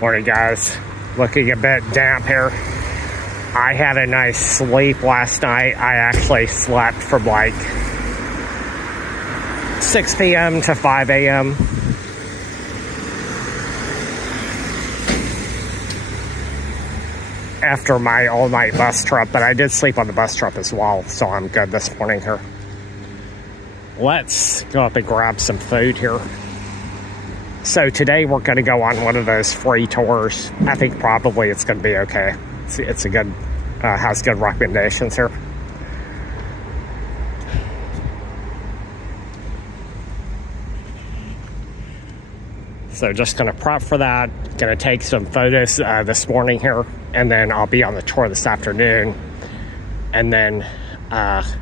Morning, guys. Looking a bit damp here. I had a nice sleep last night. I actually slept from like 6 p.m. to 5 a.m. after my all-night bus trip, but I did sleep on the bus trip as well, so I'm good this morning here. Let's go up and grab some food here. So today we're going to go on one of those free tours. I think probably it's going to be okay. It's a good, has good recommendations here. So just going to prep for that. Going to take some photos this morning here, and then I'll be on the tour this afternoon. And then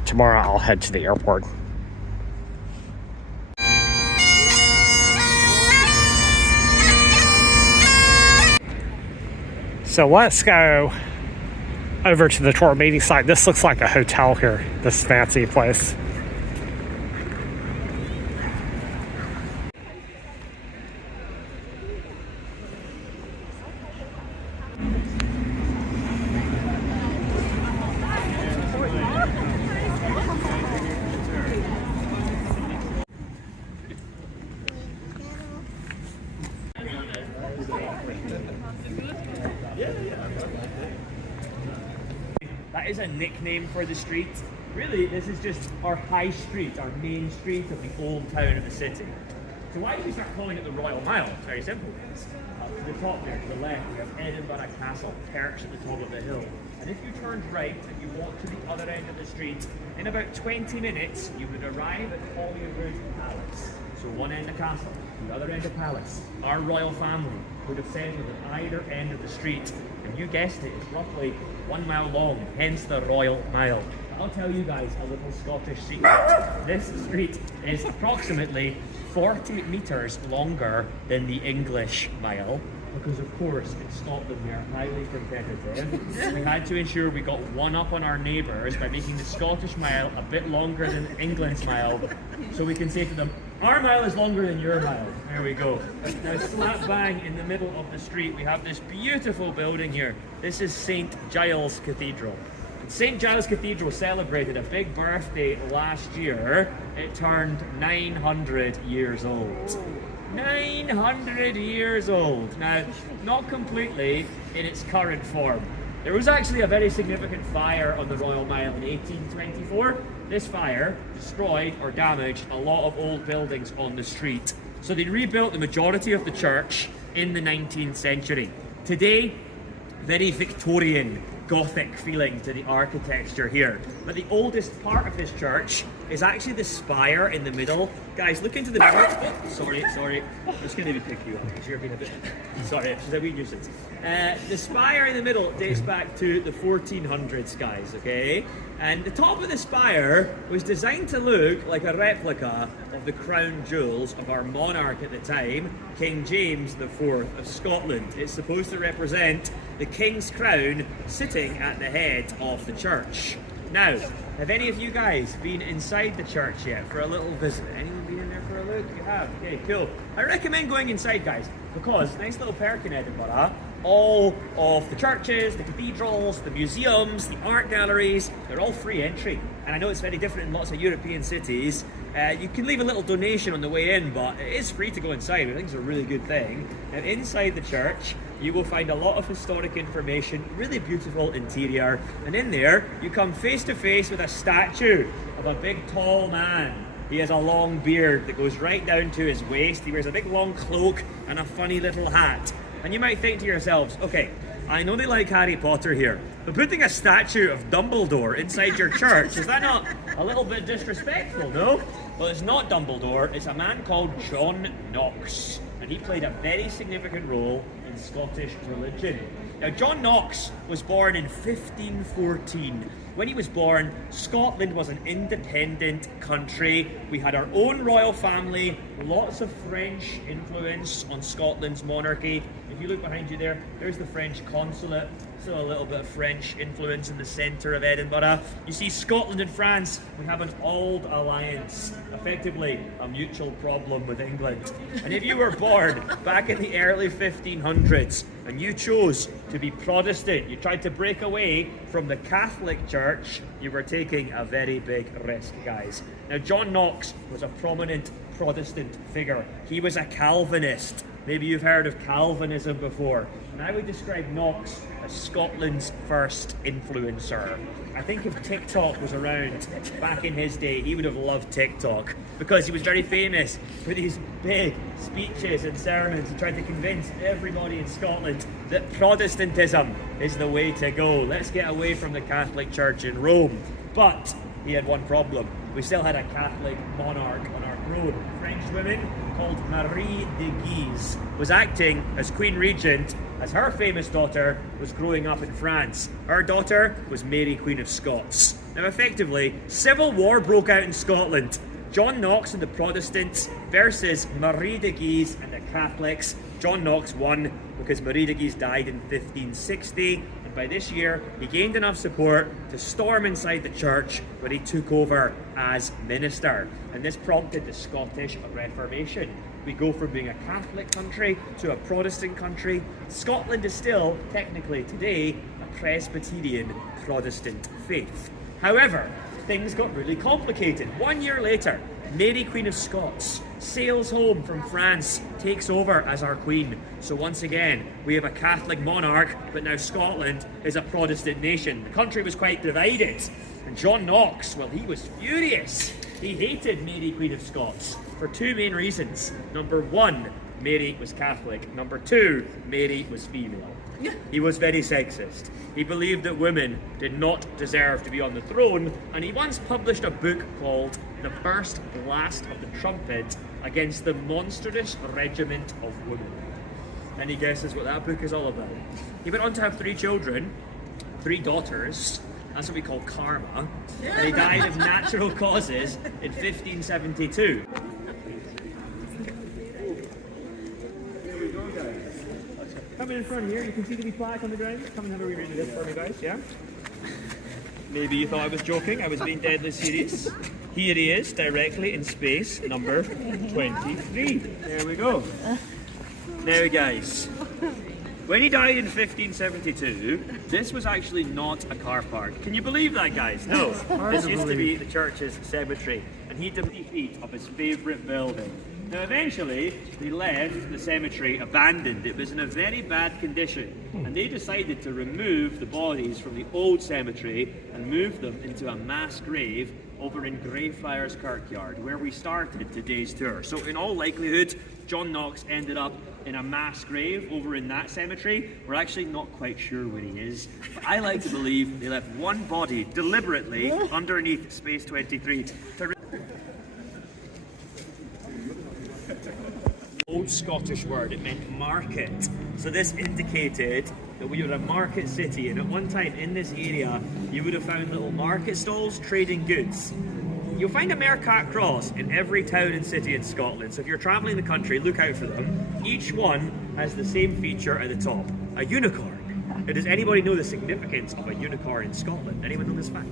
tomorrow I'll head to the airport. So let's go over to the tour meeting site. This looks like a hotel here, this fancy place. That is a nickname for the street. Really, this is just our high street, our main street of the old town of the city. So why did we start calling it the Royal Mile? It's very simple. To the top there, to the left, we have Edinburgh Castle, perched at the top of the hill. And if you turned right and you walked to the other end of the street, in about 20 minutes, you would arrive at Holyrood Palace. So one end of castle, the other end of palace. Our royal family would have settled at either end of the street. And you guessed it, it's roughly 1 mile long, hence the Royal Mile. I'll tell you guys a little Scottish secret. This street is approximately 40 metres longer than the English mile, because of course in Scotland we are highly competitive. We had to ensure we got one up on our neighbours by making the Scottish mile a bit longer than the English mile, so we can say to them, our mile is longer than your mile. There we go. Now slap bang in the middle of the street we have this beautiful building here. This is St. Giles Cathedral. St. Giles Cathedral celebrated a big birthday last year. It turned 900 years old. 900 years old. Now, not completely in its current form. There was actually a very significant fire on the Royal Mile in 1824. This fire destroyed or damaged a lot of old buildings on the street. So they rebuilt the majority of the church in the 19th century. Today, very Victorian, Gothic feeling to the architecture here. But the oldest part of this church is actually the spire in the middle. Guys, look into the middle. Oh, sorry. I'm just going to pick you up because you're being a bit... Sorry, it's just a wee nuisance. The spire in the middle dates back to the 1400s, guys, okay? And the top of the spire was designed to look like a replica of the crown jewels of our monarch at the time, King James IV of Scotland. It's supposed to represent the king's crown sitting at the head of the church. Now, have any of you guys been inside the church yet for a little visit? Anyone been in there for a look? You have? Okay, cool. I recommend going inside, guys, because nice little perk in Edinburgh. All of the churches, the cathedrals, the museums, the art galleries, they're all free entry. And I know it's very different in lots of European cities. You can leave a little donation on the way in, but it is free to go inside, which I think is a really good thing. And inside the church, you will find a lot of historic information, really beautiful interior. And in there, you come face to face with a statue of a big tall man. He has a long beard that goes right down to his waist. He wears a big long cloak and a funny little hat. And you might think to yourselves, okay, I know they like Harry Potter here, but putting a statue of Dumbledore inside your church, is that not a little bit disrespectful, no? Well, it's not Dumbledore, it's a man called John Knox, and he played a very significant role in Scottish religion. Now, John Knox was born in 1514 when he was born, Scotland was an independent country. We had our own royal family, lots of French influence on Scotland's monarchy. If you look behind you there, there's the French consulate. Still a little bit of French influence in the centre of Edinburgh. You see, Scotland and France, we have an old alliance, effectively a mutual problem with England. And if you were born back in the early 1500s and you chose to be Protestant, you tried to break away from the Catholic Church, you were taking a very big risk, guys. Now, John Knox was a prominent Protestant figure. He was a Calvinist. Maybe you've heard of Calvinism before. And I would describe Knox as Scotland's first influencer. I think if TikTok was around back in his day, he would have loved TikTok because he was very famous for these big speeches and sermons and tried to convince everybody in Scotland that Protestantism is the way to go. Let's get away from the Catholic Church in Rome. But he had one problem. We still had a Catholic monarch on our throne. French woman called Marie de Guise was acting as Queen Regent as her famous daughter was growing up in France. Her daughter was Mary, Queen of Scots. Now, effectively, civil war broke out in Scotland. John Knox and the Protestants versus Marie de Guise and the Catholics. John Knox won because Marie de Guise died in 1560, and by this year he gained enough support to storm inside the church where he took over as minister. And this prompted the Scottish Reformation. We go from being a Catholic country to a Protestant country. Scotland is still, technically today, a Presbyterian Protestant faith. However, things got really complicated. 1 year later, Mary, Queen of Scots, sails home from France, takes over as our queen. So once again, we have a Catholic monarch, but now Scotland is a Protestant nation. The country was quite divided. And John Knox, well, he was furious. He hated Mary, Queen of Scots for two main reasons. Number one, Mary was Catholic. Number two, Mary was female. He was very sexist. He believed that women did not deserve to be on the throne, and he once published a book called The First Blast of the Trumpet Against the Monstrous Regiment of Women. Any guesses what that book is all about? He went on to have 3 children, 3 daughters. That's what we call karma. And he died of natural causes in 1572. Coming in front here, you can see the wee plaque on the ground. Come and have a wee read of this for me, guys, yeah? Maybe you thought I was joking. I was being deadly serious. Here he is, directly in space, number 23. There we go. Now, guys, when he died in 1572, this was actually not a car park. Can you believe that, guys? No. This used to be the church's cemetery, and he took 50 feet of his favourite building. Now, eventually, they left the cemetery abandoned. It was in a very bad condition, and they decided to remove the bodies from the old cemetery and move them into a mass grave over in Greyfriars Kirkyard, where we started today's tour. So, in all likelihood, John Knox ended up in a mass grave over in that cemetery. We're actually not quite sure where he is, but I like to believe they left one body deliberately underneath Space 23 to old Scottish word, it meant market. So this indicated that we were a market city, and at one time in this area you would have found little market stalls trading goods. You'll find a Mercat cross in every town and city in Scotland, so if you're travelling the country, look out for them. Each one has the same feature at the top, a unicorn. Now, does anybody know the significance of a unicorn in Scotland? Anyone know this fact?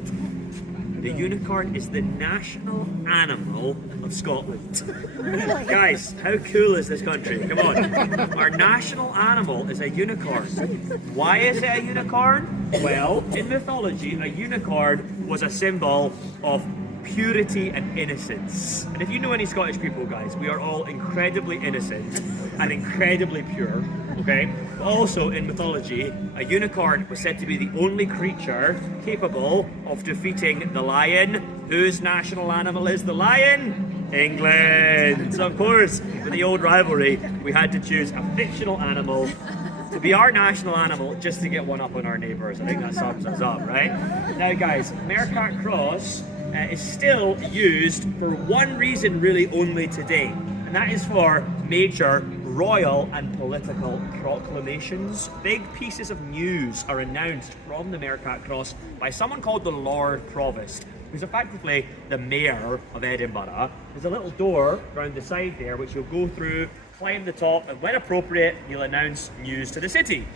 The unicorn is the national animal of Scotland. Guys, how cool is this country? Come on. Our national animal is a unicorn. Why is it a unicorn? Well, in mythology, a unicorn was a symbol of purity and innocence. And if you know any Scottish people, guys, we are all incredibly innocent and incredibly pure, okay? Also, in mythology, a unicorn was said to be the only creature capable of defeating the lion. Whose national animal is the lion? England! So of course, with the old rivalry, we had to choose a fictional animal to be our national animal just to get one up on our neighbours. I think that sums us up, right? Now guys, Mercat Cross is still used for one reason really only today, and that is for major royal and political proclamations. Big pieces of news are announced from the Mercat Cross by someone called the Lord Provost, who's effectively the mayor of Edinburgh. There's a little door around the side there which you'll go through, climb the top, and when appropriate, you'll announce news to the city.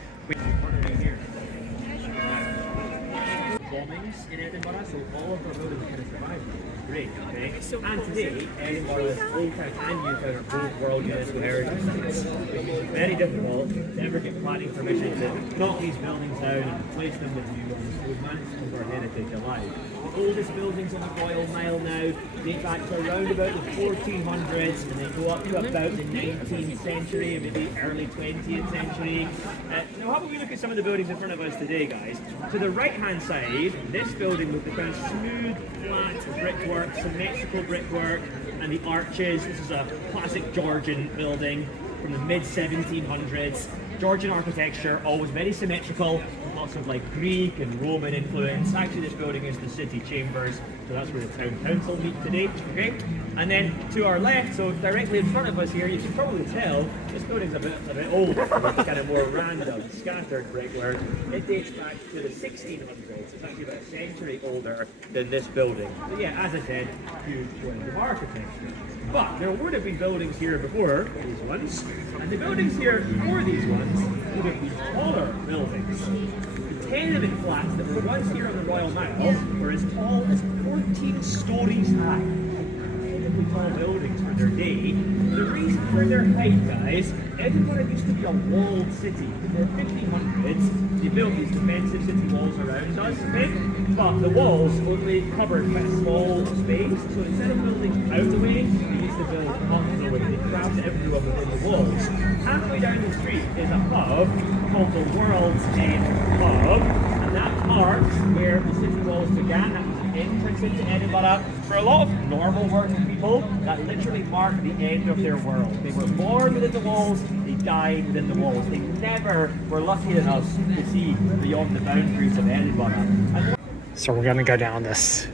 Bombings in Edinburgh, so all of our buildings kind of survived. Great, okay? And today, Edinburgh's Old Town and New Town are both World UNESCO Heritage Sites. It's very difficult to ever get planning permission to knock these buildings down and replace them with new ones. We've managed to keep our heritage alive. The oldest buildings on the Royal Mile now date back to around about the 1400s, and they go up to about the 19th century and maybe early 20th century. Now how about we look at some of the buildings in front of us today, guys? To the right hand side, this building with the kind of smooth, flat brickwork, symmetrical brickwork, and the arches. This is a classic Georgian building from the mid-1700s. Georgian architecture, always very symmetrical, lots of like Greek and Roman influence. Actually, this building is the city chambers, so that's where the town council meet today, okay? And then to our left, so directly in front of us here, you can probably tell this building's a bit old. It's kind of more random, scattered brickwork. It dates back to the 1600s. It's actually about a century older than this building. But yeah, as I said, huge blend of architecture. But there would have been buildings here before these ones, and the buildings here before these ones would have been taller buildings. The tenement flats that were once here on the Royal Mile were as tall as 14 stories high. Incredibly tall buildings for their day. The reason for their height, guys, Edinburgh used to be a walled city. In the 1500s, they built these defensive city walls around us, okay? But the walls only covered quite a small space, so instead of building out the way, they used to build up the way. They crammed everyone within the walls. Halfway down the street is a pub called the World's End Pub, and that marks where the city walls began. That was the entrance into Edinburgh. For a lot of normal working people, that literally marked the end of their world. They were born within the walls, they died within the walls. They never were lucky enough to see beyond the boundaries of Edinburgh. So we're gonna go down this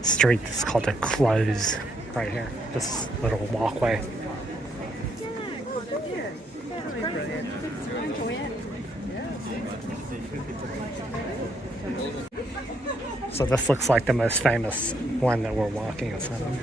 street that's called the Close right here. This little walkway. So this looks like the most famous one that we're walking in front of.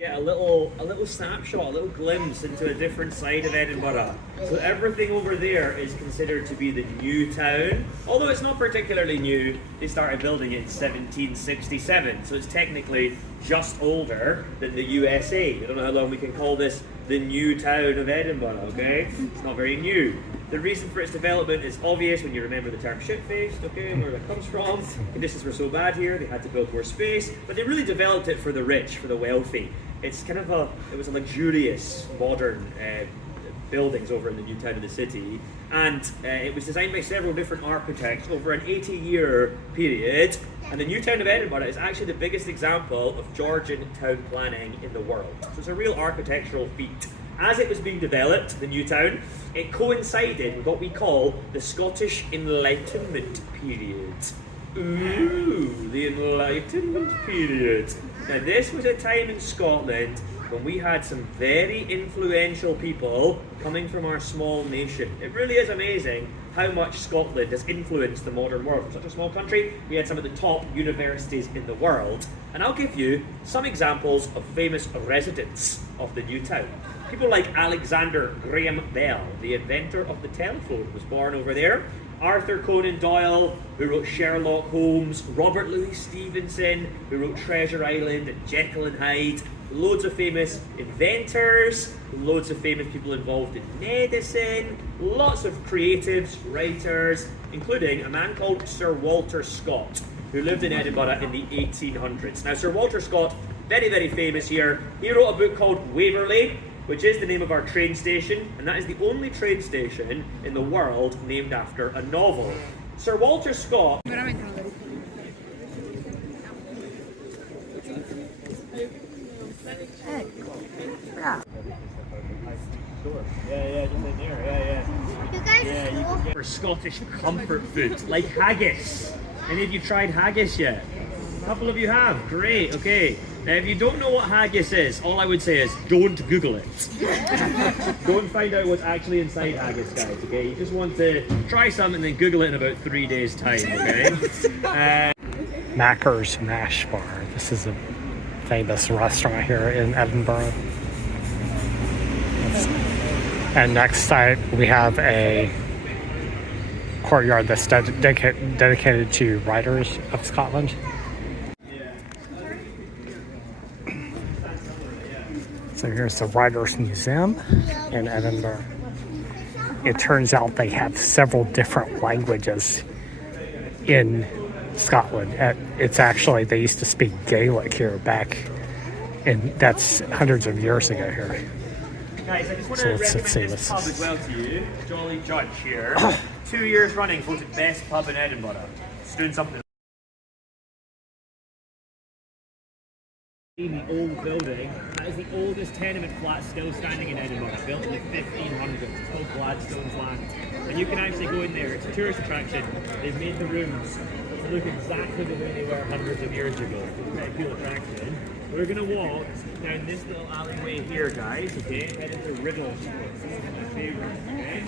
Yeah, a little snapshot, a little glimpse into a different side of Edinburgh. So everything over there is considered to be the new town. Although it's not particularly new, they started building it in 1767, so it's technically just older than the USA. I don't know how long we can call this the new town of Edinburgh, okay? It's not very new. The reason for its development is obvious when you remember the term shit-faced, okay, where that comes from. Conditions were so bad here, they had to build more space, but they really developed it for the rich, for the wealthy. It's kind of it was a luxurious, modern buildings over in the new town of the city, and it was designed by several different architects over an 80-year period, and the new town of Edinburgh is actually the biggest example of Georgian town planning in the world. So it's a real architectural feat. As it was being developed, the new town, it coincided with what we call the Scottish Enlightenment period. Ooh, the Enlightenment period. Now this was a time in Scotland when we had some very influential people coming from our small nation. It really is amazing how much Scotland has influenced the modern world. For such a small country, we had some of the top universities in the world. And I'll give you some examples of famous residents of the new town. People like Alexander Graham Bell, the inventor of the telephone, was born over there. Arthur Conan Doyle, who wrote Sherlock Holmes. Robert Louis Stevenson, who wrote Treasure Island and Jekyll and Hyde. Loads of famous inventors, loads of famous people involved in medicine, lots of creatives, writers, including a man called Sir Walter Scott, who lived in Edinburgh in the 1800s. Now, Sir Walter Scott, very, very famous here. He wrote a book called Waverley, which is the name of our train station, and that is the only train station in the world named after a novel. Sir Walter Scott... Yeah, just in there, You guys you can get for Scottish comfort food, like haggis. Any of you tried haggis yet? A couple of you have, great, okay. Now, if you don't know what haggis is, all I would say is don't Google it. Go and find out what's actually inside haggis, guys, okay? You just want to try something and then Google it in about 3 days' time, okay? Macker's Mash Bar. This is a famous restaurant here in Edinburgh. And next site, we have a courtyard that's dedicated to writers of Scotland. So here's the Writers' Museum in Edinburgh. It turns out they have several different languages in Scotland. It's actually, they used to speak Gaelic here back, and that's hundreds of years ago here. Guys, I just want to recommend this pub as well to you. Jolly Judge here. 2 years running voted best pub in Edinburgh. It's doing something. The old building, that is the oldest tenement flat still standing in Edinburgh, built in the 1500s. It's called Gladstone's Land. And you can actually go in there, it's a tourist attraction. They've made the rooms look exactly the way they were hundreds of years ago. It's a pretty cool attraction. We're going to walk down this little alleyway here, guys, okay? Head into Riddle. This is my favourite, okay?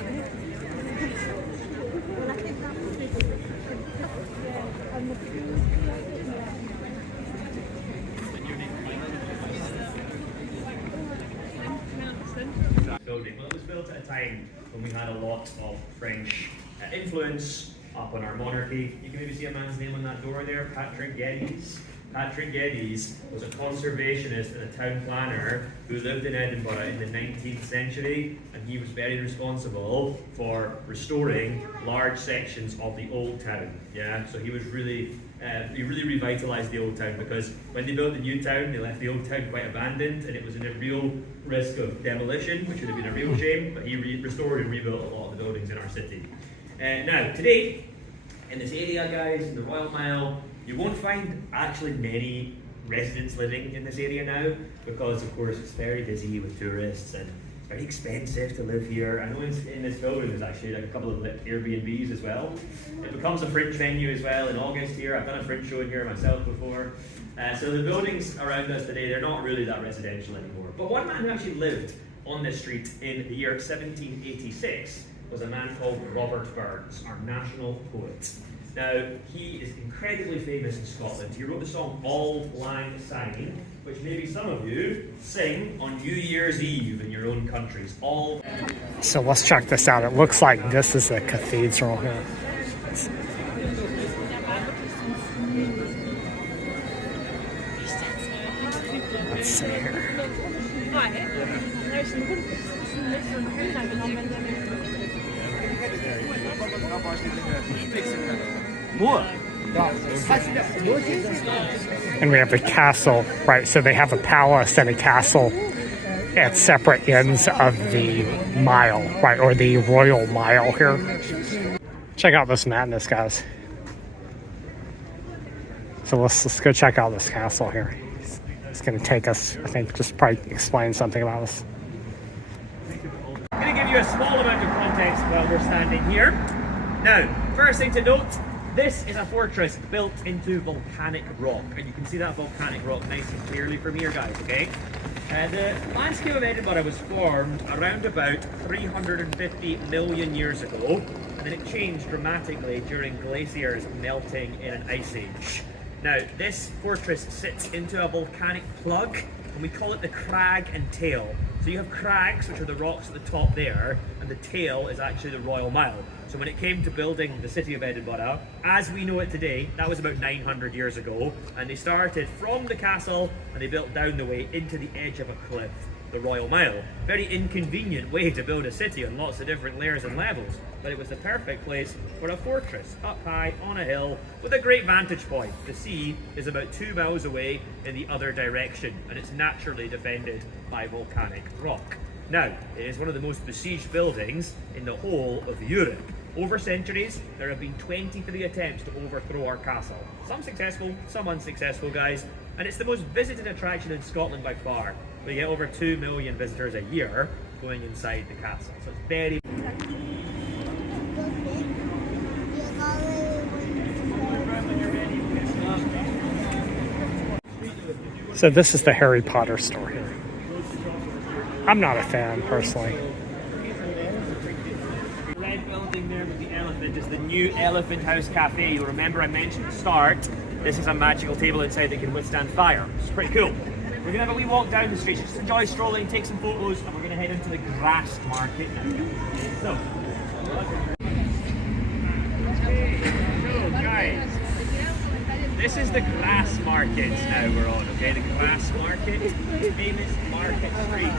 Building. Well, it was built at a time when we had a lot of French influence up on our monarchy. You can maybe see a man's name on that door there, Patrick Geddes. Patrick Geddes was a conservationist and a town planner who lived in Edinburgh in the 19th century, and he was very responsible for restoring large sections of the old town. Yeah, so he was really revitalised the old town, because when they built the new town, they left the old town quite abandoned, and it was in a real risk of demolition, which would have been a real shame. But he restored and rebuilt a lot of the buildings in our city. Now, today, in this area, guys, in the Royal Mile, you won't find actually many residents living in this area now, because of course it's very busy with tourists and it's very expensive to live here. I know in this building there's actually like a couple of Airbnbs as well. It becomes a Fringe venue as well in August here. I've done a Fringe show in here myself before. So the buildings around us today, they're not really that residential anymore. But one man who actually lived on this street in the year 1786 was a man called Robert Burns, our national poet. Now, he is incredibly famous in Scotland. He wrote the song Auld Lang Syne, which maybe some of you sing on New Year's Eve in your own countries. So let's check this out. It looks like this is a cathedral here. Let's see here. And we have the castle, right? So they have a palace and a castle at separate ends of the mile, right? Or the Royal Mile here. Check out this madness, guys. So let's go check out this castle here. It's going to take us, I think, just probably explain something about us. I'm going to give you a small amount of context while we're standing here. Now, first thing to note, this is a fortress built into volcanic rock, and you can see that volcanic rock nice and clearly from here, guys, okay? The landscape of Edinburgh was formed around about 350 million years ago, and then it changed dramatically during glaciers melting in an ice age. Now, this fortress sits into a volcanic plug, and we call it the crag and tail. So you have crags, which are the rocks at the top there, and the tail is actually the Royal Mile. So when it came to building the city of Edinburgh, as we know it today, that was about 900 years ago, and they started from the castle and they built down the way into the edge of a cliff, the Royal Mile. Very inconvenient way to build a city on lots of different layers and levels, but it was the perfect place for a fortress, up high on a hill with a great vantage point. The sea is about 2 miles away in the other direction, and it's naturally defended by volcanic rock. Now, it is one of the most besieged buildings in the whole of Europe. Over centuries, there have been 23 attempts to overthrow our castle. Some successful, some unsuccessful, guys. And it's the most visited attraction in Scotland by far. We get over 2 million visitors a year going inside the castle. So it's very... So this is the Harry Potter store here. I'm not a fan, personally. The red building there with the elephant is the new Elephant House Cafe. You'll remember I mentioned at the start, this is a magical table inside that can withstand fire. It's pretty cool. We're going to have a wee walk down the street, just enjoy strolling, take some photos, and we're going to head into the grass market now. So guys, this is the grass market now we're on, okay? The grass market, famous market street.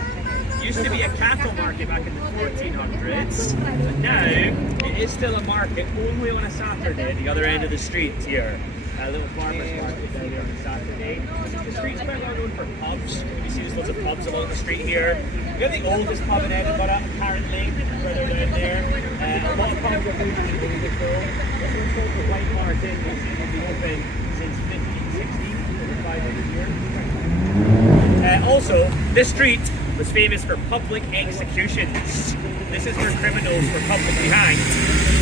Used to be a cattle market back in the 1400s, but now it is still a market only on a Saturday at the other end of the street here. A little farmer's market down there on a Saturday. The street's quite well known for pubs. You see there's lots of pubs along the street here. We have the oldest pub in Edinburgh, apparently, further down there. A lot of pubs are really full. This one's called the White Hart Inn, which has been open since 1560, over 500 years. Also, this street was famous for public executions. This is where criminals were publicly hanged.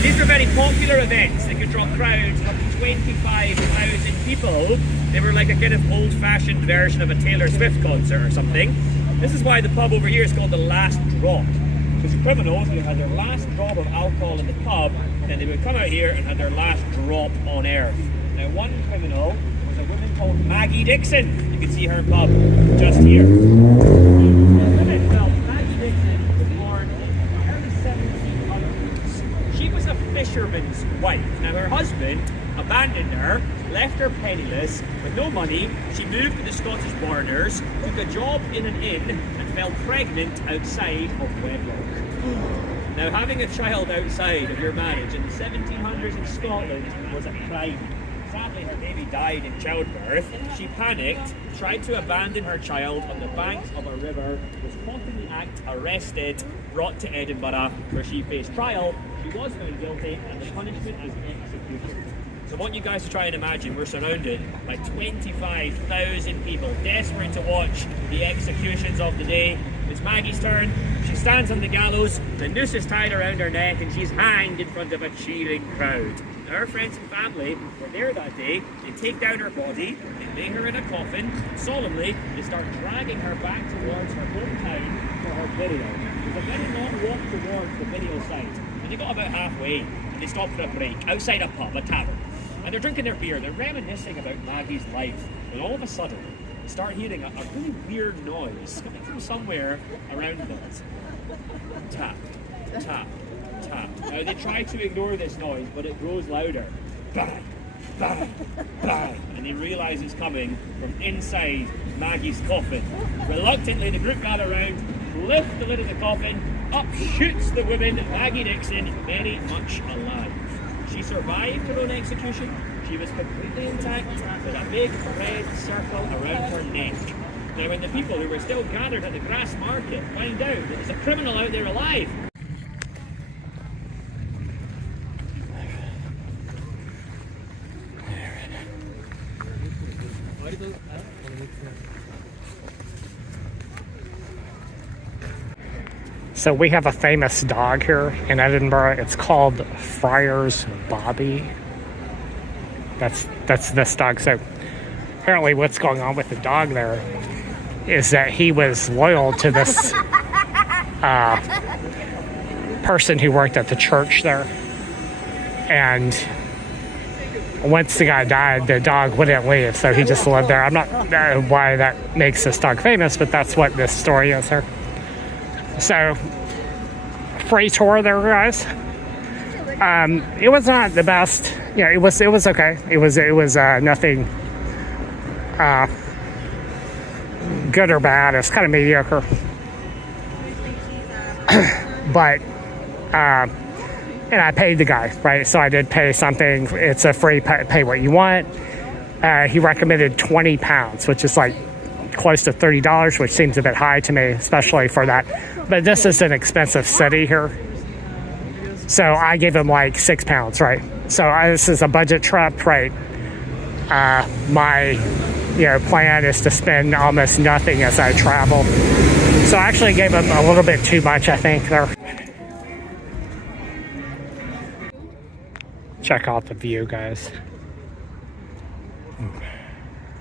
These were very popular events that could draw crowds of 25,000 people. They were like a kind of old-fashioned version of a Taylor Swift concert or something. This is why the pub over here is called the Last Drop. Because criminals would have had their last drop of alcohol in the pub, then they would come out here and have their last drop on air. Now, one criminal was a woman called Maggie Dixon. You can see her pub just here. Fisherman's wife. Now her husband abandoned her, left her penniless, with no money. She moved to the Scottish borders, took a job in an inn, and fell pregnant outside of wedlock. Now having a child outside of your marriage in the 1700s in Scotland was a crime. Sadly, her baby died in childbirth. She panicked, tried to abandon her child on the banks of a river, was caught in the act, arrested, brought to Edinburgh, where she faced trial. She was found guilty, and the punishment is execution. So I want you guys to try and imagine we're surrounded by 25,000 people desperate to watch the executions of the day. It's Maggie's turn. She stands on the gallows, the noose is tied around her neck, and she's hanged in front of a cheering crowd. Now, her friends and family were there that day. They take down her body, they lay her in a coffin. Solemnly, they start dragging her back towards her hometown for her burial. There's a very long walk towards the burial site. And they got about halfway, and they stopped for a break outside a pub, a tavern. And they're drinking their beer, they're reminiscing about Maggie's life. And all of a sudden, they start hearing a really weird noise coming from somewhere around them. Tap, tap, tap. Now they try to ignore this noise, but it grows louder. Bang, bang, bang. And they realize it's coming from inside Maggie's coffin. Reluctantly, the group gather around, lift the lid of the coffin, up shoots the woman, Maggie Dixon, very much alive. She survived her own execution. She was completely intact, with a big red circle around her neck. Now when the people who were still gathered at the grass market find out that there's a criminal out there alive, So we have a famous dog here in Edinburgh. It's called Friar's Bobby. That's this dog. So apparently what's going on with the dog there is that he was loyal to this person who worked at the church there. And once the guy died, the dog wouldn't leave, so he just lived there. I'm not sure why that makes this dog famous, but that's what this story is here. So, free tour there, guys. It was not the best. Yeah, it was okay. It was nothing good or bad. It's kind of mediocre. But and I paid the guy, right? So I did pay something. It's a free pay what you want. He recommended £20, which is like close to $30, which seems a bit high to me, especially for that. But this is an expensive city here. So I gave him like £6, right? So this is a budget trip, right? My plan is to spend almost nothing as I travel. So I actually gave him a little bit too much, I think, there. Check out the view, guys. Okay.